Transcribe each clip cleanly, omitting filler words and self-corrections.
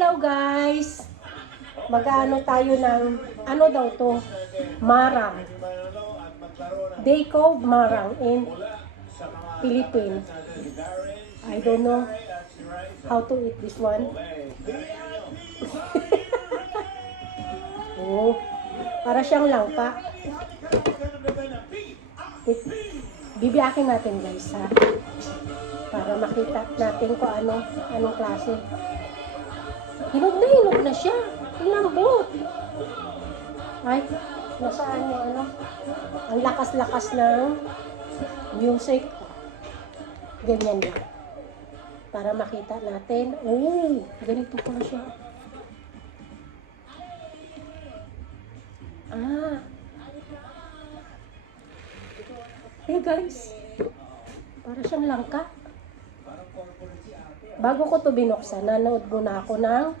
Hello guys! Mag-ano tayo ng, ano daw to? Marang. They called marang in Philippines. I don't know how to eat this one. Oh, para siyang langka. Bibiyakin natin guys ha. Para makita natin kung anong klase. Hinog na siya. Ang lambot. Ay, nasaan yung ang lakas-lakas ng music. Ganyan lang. Para makita natin. Oh, ganito pala siya. Ah. Hey guys. Para siyang langka. Bago ko to binuksan, nanood muna ako ng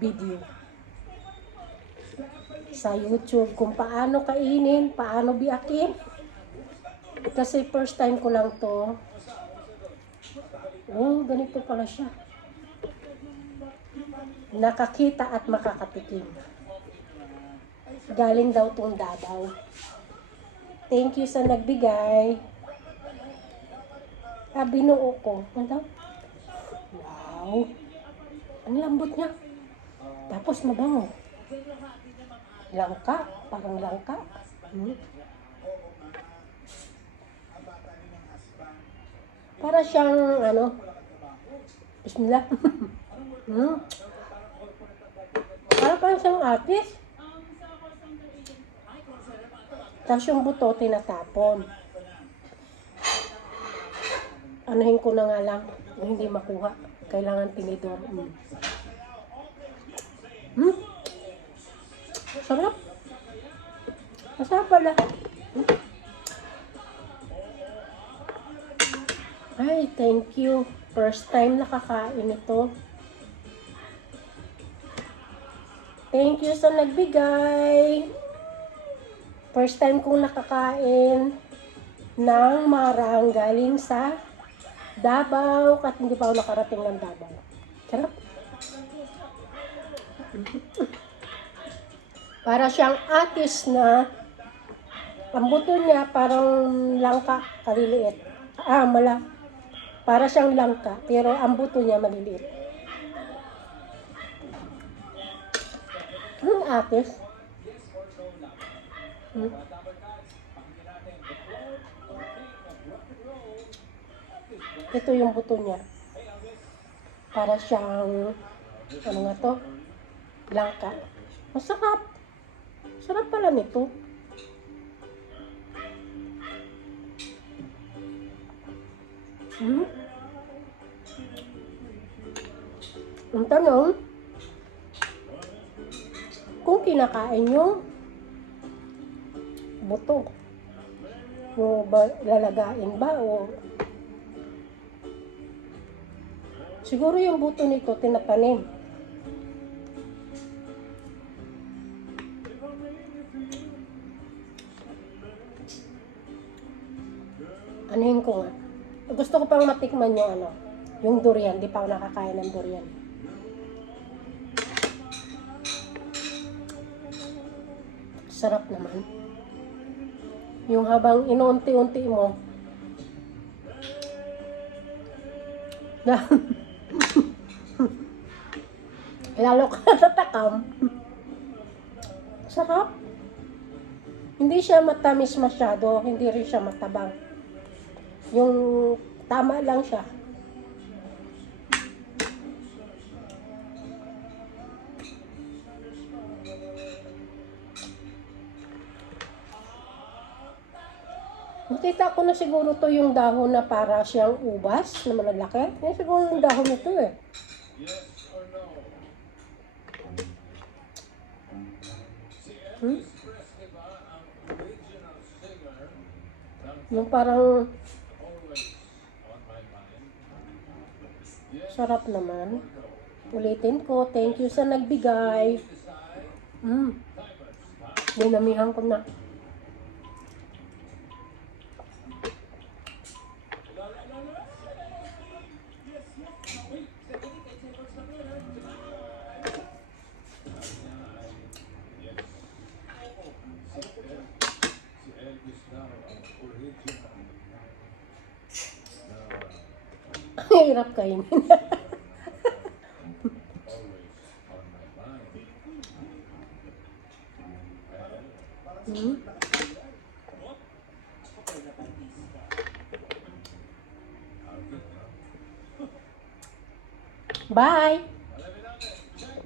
video sa YouTube kung paano kainin, paano biyakin. Kasi first time ko lang to. Oh, ganito pala siya. Nakakita at makakatikim. Galing daw tong Davao. Thank you sa nagbigay. Binuo ko. Ano? Wow. Ang lambot niya. Tapos mabango. Langka. Parang langka. Para siyang, bismillah. Para siyang atis. Tapos yung buto, tinatapon. Anuhin ko na nga lang. Hindi makuha. Kailangan tinidor. Sarap. Masarap pala. Ay, thank you. First time nakakain ito. Thank you sa nagbigay. First time kong nakakain ng marang galing sa Davao. At hindi pa ako nakarating ng Davao. Sarap. Para siyang atis na ang buto niya parang langka, kaliliit. Para siyang langka, pero ang buto niya maliliit. Atis. Ito yung buto niya. Para siyang, ano nga to? Langka. Masarap. Sarap pala nito. Ang tanong, kung kinakain nyo buto, lalagain ba o siguro yung buto nito tinatanim. Anuhin ko nga. Gusto ko pang matikman yung durian. Di pa ako nakakain ng durian. Sarap naman. Yung habang inuunti-unti mo, lalo ka natatakam. Sarap. Hindi siya matamis masyado, hindi rin siya matabang. Yung tama lang siya. Nakita ko na siguro to yung dahon na para siyang ubas na malalaki. Yan siguro yung dahon nito eh. Yung parang sarap naman. Ulitin ko, thank you sa nagbigay. Dinamihan ko na. Hirap kainin. Hmm? Bye!